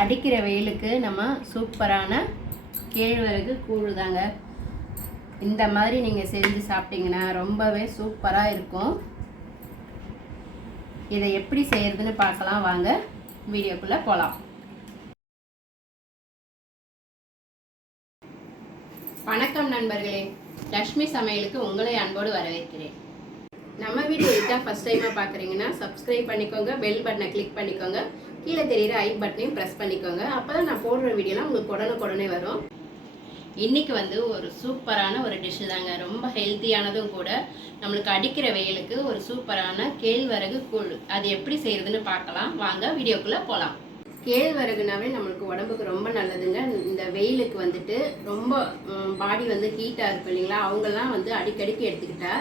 அடிக்கிற வெயிலுக்கு நம்ம சூப்பரான கேழ்வரகு கூழ் தாங்க. இந்த மாதிரி நீங்கள் செஞ்சு சாப்பிட்டீங்கன்னா ரொம்பவே சூப்பராக இருக்கும். இதை எப்படி செய்யறதுன்னு பார்க்கலாம் வாங்க, வீடியோக்குள்ளே போகலாம். வணக்கம் நண்பர்களே, லக்ஷ்மி சமையலுக்கு உங்களை அன்போடு வரவேற்கிறேன். நம்ம வீடியோ இதுதான் ஃபஸ்ட் டைமாக பார்க்குறீங்கன்னா சப்ஸ்கிரைப் பண்ணிக்கோங்க, பெல் பட்டனை கிளிக் பண்ணிக்கோங்க, கீழே தெரியுற ஐ பட்டனையும் ப்ரெஸ் பண்ணிக்கோங்க. அப்போ தான் நான் போடுற வீடியோலாம் உங்களுக்கு உடனுக்குடனே வரும். இன்றைக்கி ஒரு சூப்பரான ஒரு டிஷ்ஷு தாங்க, ரொம்ப ஹெல்த்தியானதும் கூட. நம்மளுக்கு அடிக்கிற வெயிலுக்கு ஒரு சூப்பரான கேழ்வரகு கூழ். அது எப்படி செய்கிறதுன்னு பார்க்கலாம் வாங்க, வீடியோக்குள்ளே போகலாம். கேழ்வரகுனாவே நம்மளுக்கு உடம்புக்கு ரொம்ப நல்லதுங்க. இந்த வெயிலுக்கு ரொம்ப பாடி ஹீட்டாக இருக்கும் இல்லைங்களா, அவங்கெல்லாம் அடிக்கடிக்கு எடுத்துக்கிட்டா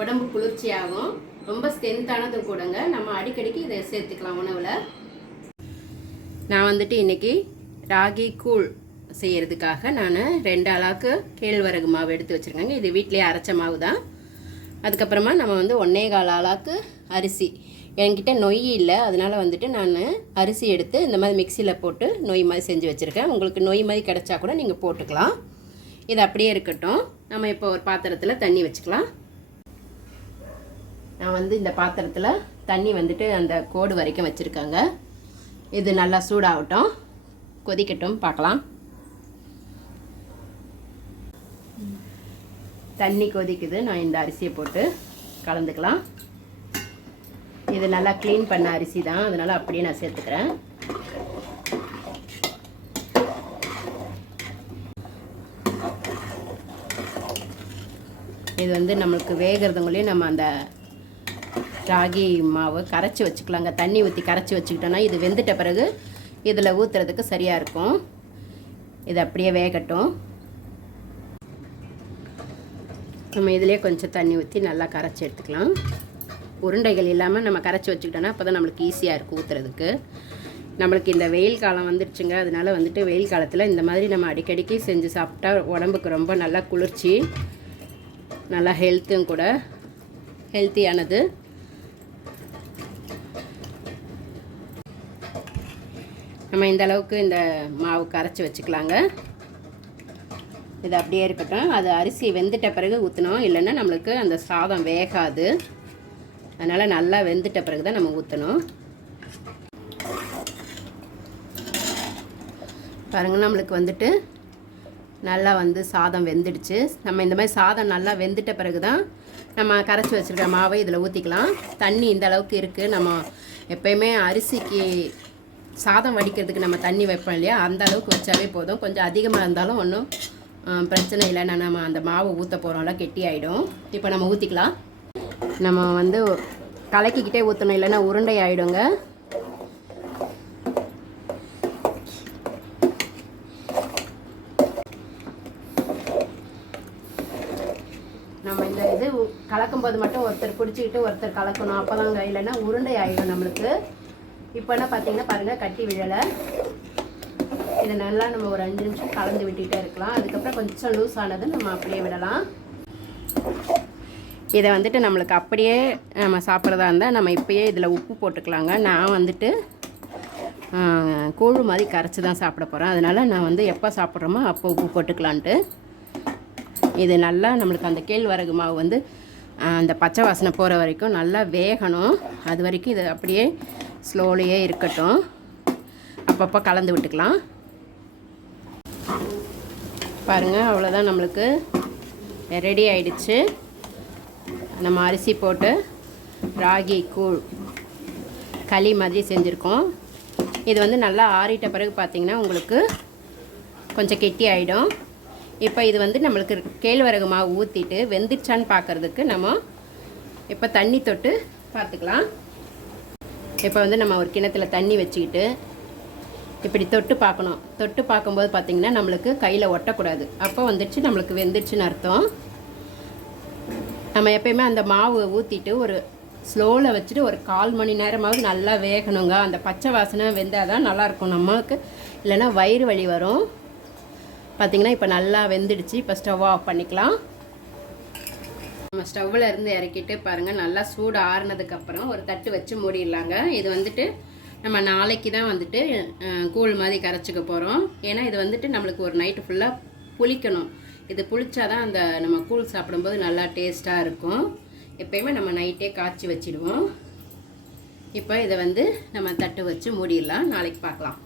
உடம்பு குளிர்ச்சியாகும், ரொம்ப ஸ்ட்ரென்த்தானதும் கூடங்க. நம்ம அடிக்கடிக்கு இதை சேர்த்துக்கலாம் உணவில். நான் இன்றைக்கி ராகி கூழ் செய்கிறதுக்காக நான் 2 அளவுக்கு கேழ்வரகு மாவு எடுத்து வச்சுருக்கேங்க. இது வீட்டிலே அரைச்ச மாவு தான். அதுக்கப்புறமா நம்ம 1.25 அளவுக்கு அரிசி. என்கிட்ட நொய் இல்லை, அதனால் நான் அரிசி எடுத்து இந்த மாதிரி மிக்சியில் போட்டு நொய் மாதிரி செஞ்சு வச்சுருக்கேன். உங்களுக்கு நொய் மாதிரி கிடச்சா கூட நீங்கள் போட்டுக்கலாம். இது அப்படியே இருக்கட்டும். நம்ம இப்போ ஒரு பாத்திரத்தில் தண்ணி வச்சுக்கலாம். நான் இந்த பாத்திரத்தில் தண்ணி அந்த கோடு வரைக்கும் வச்சுருக்காங்க. இது நல்லா சூடாகட்டும், கொதிக்கட்டும், பார்க்கலாம். தண்ணி கொதிக்குது. நான் இந்த அரிசியை போட்டு கலந்துக்கலாம். இது நல்லா க்ளீன் பண்ண அரிசி தான், அதனால் அப்படியே நான் சேர்த்துக்கிறேன். இது நம்மளுக்கு வேகிறதுங்களையும் நம்ம அந்த ராகி மாவு கரைச்சி வச்சுக்கலாங்க. தண்ணி ஊற்றி கரைச்சி வச்சுக்கிட்டோன்னா இது வெந்துட்ட பிறகு இதில் ஊற்றுறதுக்கு சரியாக இருக்கும். இது அப்படியே வேகட்டும். நம்ம இதிலே கொஞ்சம் தண்ணி ஊற்றி நல்லா கரைச்சி எடுத்துக்கலாம். உருண்டைகள் இல்லாமல் நம்ம கரைச்சி வச்சுக்கிட்டோன்னா அப்போ தான் நம்மளுக்கு ஈஸியாக இருக்கும் ஊற்றுறதுக்கு. நம்மளுக்கு இந்த வெயில் காலம் வந்துடுச்சுங்க, அதனால் வெயில் காலத்தில் இந்த மாதிரி நம்ம அடிக்கடிக்கு செஞ்சு சாப்பிட்டா உடம்புக்கு ரொம்ப நல்லா குளிர்ச்சி, நல்லா ஹெல்த்தும் கூட, ஹெல்த்தியானது. நம்ம இந்த அளவுக்கு இந்த மாவு கரைச்சி வச்சுக்கலாங்க. இது அப்படியே இருக்கட்டும். அது அரிசி வெந்துட்ட பிறகு ஊற்றணும், இல்லைன்னா நம்மளுக்கு அந்த சாதம் வேகாது. அதனால் நல்லா வெந்துட்ட பிறகு தான் நம்ம ஊற்றணும். பாருங்கள், நம்மளுக்கு நல்லா சாதம் வெந்துடுச்சு. நம்ம இந்த மாதிரி சாதம் நல்லா வெந்துட்ட பிறகு தான் நம்ம கரைச்சி வச்சுருக்க மாவை இதில் ஊற்றிக்கலாம். தண்ணி இந்த அளவுக்கு இருக்குது. நம்ம எப்போயுமே அரிசிக்கு சாதம் வடிக்கிறதுக்கு நம்ம தண்ணி வைப்போம் இல்லையா, அந்த அளவுக்கு வச்சாவே போதும். கொஞ்சம் அதிகமாக இருந்தாலும் ஒன்றும் பிரச்சனை இல்லை. நம்ம அந்த மாவு ஊற்ற போகிறோம்ல, கெட்டி ஆகிடும். இப்போ நம்ம ஊற்றிக்கலாம். நம்ம கலக்கிக்கிட்டே ஊற்றணும், இல்லைன்னா உருண்டை ஆகிடுங்க. நம்ம இந்த இது கலக்கும்போது மட்டும் ஒருத்தர் பிடிச்சிக்கிட்டு ஒருத்தர் கலக்கணும், அப்போ தாங்க, இல்லைன்னா உருண்டை ஆகிடும் நம்மளுக்கு. இப்போனா பார்த்தீங்கன்னா பாருங்கள், கட்டி விழலை. இதை நல்லா நம்ம ஒரு 5 நிமிஷம் கலந்து விட்டுகிட்டே இருக்கலாம். அதுக்கப்புறம் கொஞ்சம் லூஸ் ஆனது நம்ம அப்படியே விடலாம். இதை நம்மளுக்கு அப்படியே நம்ம சாப்பிட்றதா இருந்தால் நம்ம இப்போயே இதில் உப்பு போட்டுக்கலாங்க. நான் கூழ் மாதிரி கரைச்சி தான் சாப்பிட போகிறேன். அதனால் நான் எப்போ சாப்பிட்றோமோ அப்போ உப்பு போட்டுக்கலான்ட்டு. இது நல்லா நம்மளுக்கு அந்த கேழ்வரகு மாவு அந்த பச்சை வாசனை போகிற வரைக்கும் நல்லா வேகணும். அது வரைக்கும் இது அப்படியே ஸ்லோலியே இருக்கட்டும். அப்பப்போ கலந்து விட்டுக்கலாம். பாருங்கள், அவ்வளோதான், நம்மளுக்கு ரெடி ஆயிடுச்சு. நம்ம அரிசி போட்டு ராகி கூழ் களி மாதிரி செஞ்சுருக்கோம். இது நல்லா ஆறிட்ட பிறகு பார்த்திங்கன்னா உங்களுக்கு கொஞ்சம் கெட்டி ஆகிடும். இப்போ இது நம்மளுக்கு கேழ்வரகு மாவு ஊற்றிட்டு வெந்துருச்சான்னு பார்க்குறதுக்கு நம்ம இப்போ தண்ணி தொட்டு பார்த்துக்கலாம். இப்போ நம்ம ஒரு கிணத்துல தண்ணி வச்சுக்கிட்டு இப்படி தொட்டு பார்க்கணும். தொட்டு பார்க்கும்போது பார்த்திங்கன்னா நம்மளுக்கு கையில் ஒட்டக்கூடாது. அப்போ நம்மளுக்கு வெந்துடுச்சுன்னு அர்த்தம். நம்ம எப்பயுமே அந்த மாவு ஊற்றிட்டு ஒரு ஸ்லோவில் வச்சுட்டு ஒரு 1/4 மணி நேரமாவது நல்லா வேகணுங்க. அந்த பச்சை வாசனை வெந்தால் தான் நல்லாயிருக்கும் நமக்கு, இல்லைன்னா வயிறு வலி வரும். பார்த்திங்கன்னா இப்போ நல்லா வெந்துடுச்சு. இப்போ ஸ்டவ் ஆஃப் பண்ணிக்கலாம். நம்ம ஸ்டவ்வில் இருந்து இறக்கிட்டு பாருங்கள், நல்லா சூடு ஆறுனதுக்கப்புறம் ஒரு தட்டு வச்சு மூடிடலாங்க. இது நம்ம நாளைக்கு தான் வந்துட்டு கூழ் மாதிரி கரைச்சிக்க போகிறோம். ஏன்னா இது வந்துட்டு நம்மளுக்கு ஒரு நைட்டு ஃபுல்லாக புளிக்கணும். இது புளிச்சாதான் அந்த நம்ம கூழ் சாப்பிடும்போது நல்லா டேஸ்ட்டாக இருக்கும். எப்பயுமே நம்ம நைட்டே காய்ச்சி வச்சிடுவோம். இப்போ இதை வந்து நம்ம தட்டு வச்சு மூடிடலாம். நாளைக்கு பார்க்கலாம்.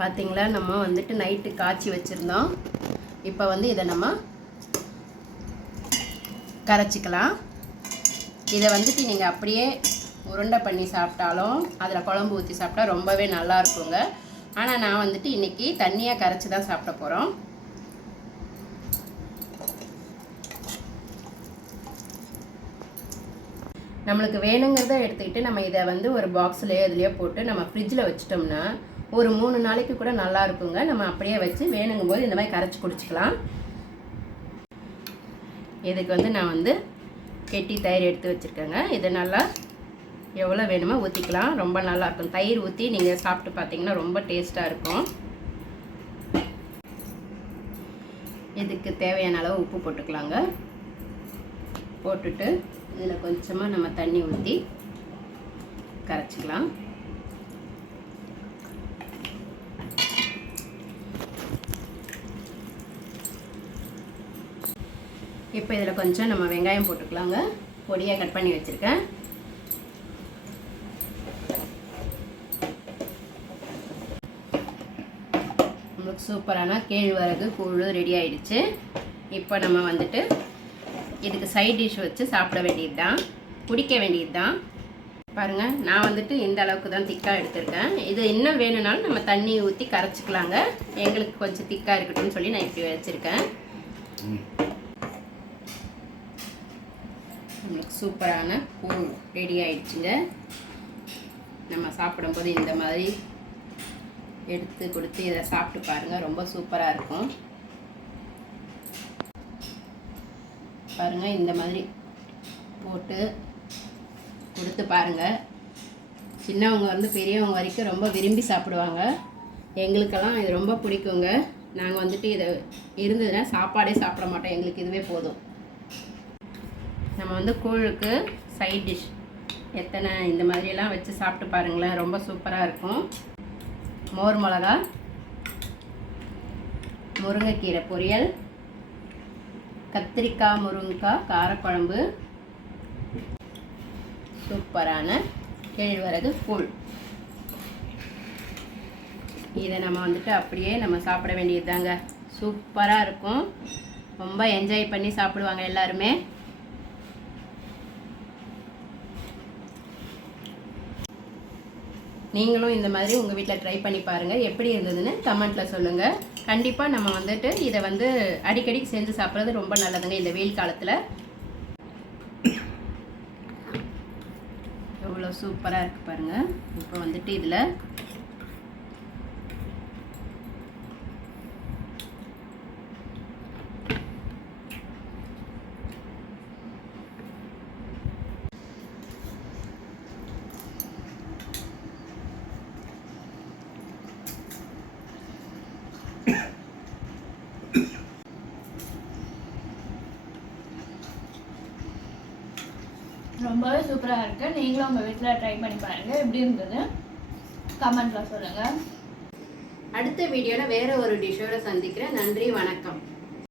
பார்த்திங்களா, நம்ம வந்துட்டு நைட்டு காய்ச்சி வச்சுருந்தோம். இப்போ வந்து இதை நம்ம கரைச்சிக்கலாம். இதை வந்துட்டு நீங்கள் அப்படியே உருண்டை பண்ணி சாப்பிட்டாலும் அதில் குழம்பு ஊற்றி சாப்பிட்டா ரொம்பவே நல்லா இருக்குங்க. ஆனால் நான் வந்துட்டு இன்றைக்கி தண்ணியாக கரைச்சி தான் சாப்பிட போகிறோம். நம்மளுக்கு வேணுங்கிறத எடுத்துக்கிட்டு நம்ம இதை வந்து ஒரு பாக்ஸ்லேயோ இதுலேயோ போட்டு நம்ம ஃப்ரிட்ஜில் வச்சிட்டோம்னா ஒரு 3 நாளைக்கு கூட நல்லா இருக்குங்க. நம்ம அப்படியே வச்சு வேணுங்கும் போது இந்த மாதிரி கரைச்சி குடிச்சிக்கலாம். இதுக்கு வந்து நான் வந்து கெட்டி தயிர் எடுத்து வச்சுருக்கேங்க. இதை நல்லா எவ்வளோ வேணுமோ ஊற்றிக்கலாம். ரொம்ப நல்லாயிருக்கும். தயிர் ஊற்றி நீங்கள் சாப்பிட்டு பார்த்தீங்கன்னா ரொம்ப டேஸ்ட்டாக இருக்கும். இதுக்கு தேவையான அளவு உப்பு போட்டுக்கலாங்க. போட்டுட்டு இதில் கொஞ்சமாக நம்ம தண்ணி ஊற்றி கரைச்சிக்கலாம். இப்போ இதில் கொஞ்சம் நம்ம வெங்காயம் போட்டுக்கலாங்க. பொடியாக கட் பண்ணி வச்சுருக்கேன். நம்மளுக்கு சூப்பரான கேழ்வரகு கூழ் ரெடி ஆயிடுச்சு. இப்போ நம்ம வந்துட்டு இதுக்கு சைட் டிஷ் வச்சு சாப்பிட வேண்டியது தான், குடிக்க வேண்டியது தான். பாருங்கள், நான் வந்துட்டு இந்த அளவுக்கு தான் திக்காக எடுத்திருக்கேன். இது இன்னும் வேணும்னாலும் நம்ம தண்ணி ஊற்றி கரைச்சிக்கலாங்க. எங்களுக்கு கொஞ்சம் திக்காக இருக்கட்டும்னு சொல்லி நான் இப்படி வச்சுருக்கேன். நம்மளுக்கு சூப்பரான கூழ் ரெடி ஆயிடுச்சுங்க. நம்ம சாப்பிடும்போது இந்த மாதிரி எடுத்து கொடுத்து இதை சாப்பிட்டு பாருங்கள். ரொம்ப சூப்பராக இருக்கும். பாருங்கள், இந்த மாதிரி போட்டு கொடுத்து பாருங்கள். சின்னவங்க வந்து பெரியவங்க வரைக்கும் ரொம்ப விரும்பி சாப்பிடுவாங்க. எங்களுக்கெல்லாம் இது ரொம்ப பிடிக்குங்க. நாங்கள் வந்துட்டு இதை இருந்ததுன்னா சாப்பாடே சாப்பிட மாட்டோம். எங்களுக்கு இதுவே போதும். நம்ம வந்து கூழுக்கு சைட் டிஷ் எத்தனை இந்த மாதிரியெல்லாம் வச்சு சாப்பிட்டு பாருங்களேன். ரொம்ப சூப்பராக இருக்கும். மோர் மிளகா, முருங்கைக்கீரை பொரியல், கத்திரிக்காய் முருங்கைக்காய் காரக்குழம்பு, சூப்பரான கேழ்வரகு கூழ். இதை நம்ம வந்துட்டு அப்படியே நம்ம சாப்பிட வேண்டியது தாங்க. சூப்பராக இருக்கும். ரொம்ப என்ஜாய் பண்ணி சாப்பிடுவாங்க எல்லாருமே. நீங்களும் இந்த மாதிரி உங்கள் வீட்டில் ட்ரை பண்ணி பாருங்கள். எப்படி இருந்ததுன்னு கமெண்ட்டில் சொல்லுங்கள். கண்டிப்பாக நம்ம வந்துட்டு இதை வந்து அடிக்கடி செஞ்சு சாப்பிட்றது ரொம்ப நல்லதுங்க இந்த வெயில் காலத்தில். எவ்வளோ சூப்பராக இருக்குது பாருங்கள். இப்போ வந்துட்டு இதில் ரொம்பவே சூப்பராக இருக்குது. நீங்களும் உங்கள் வீட்டில் ட்ரை பண்ணி பாருங்கள். எப்படி இருந்தது கமெண்ட்டில் சொல்லுங்கள். அடுத்த வீடியோவில் வேறு ஒரு டிஷ்ஷோட சந்திக்கிறேன். நன்றி, வணக்கம்.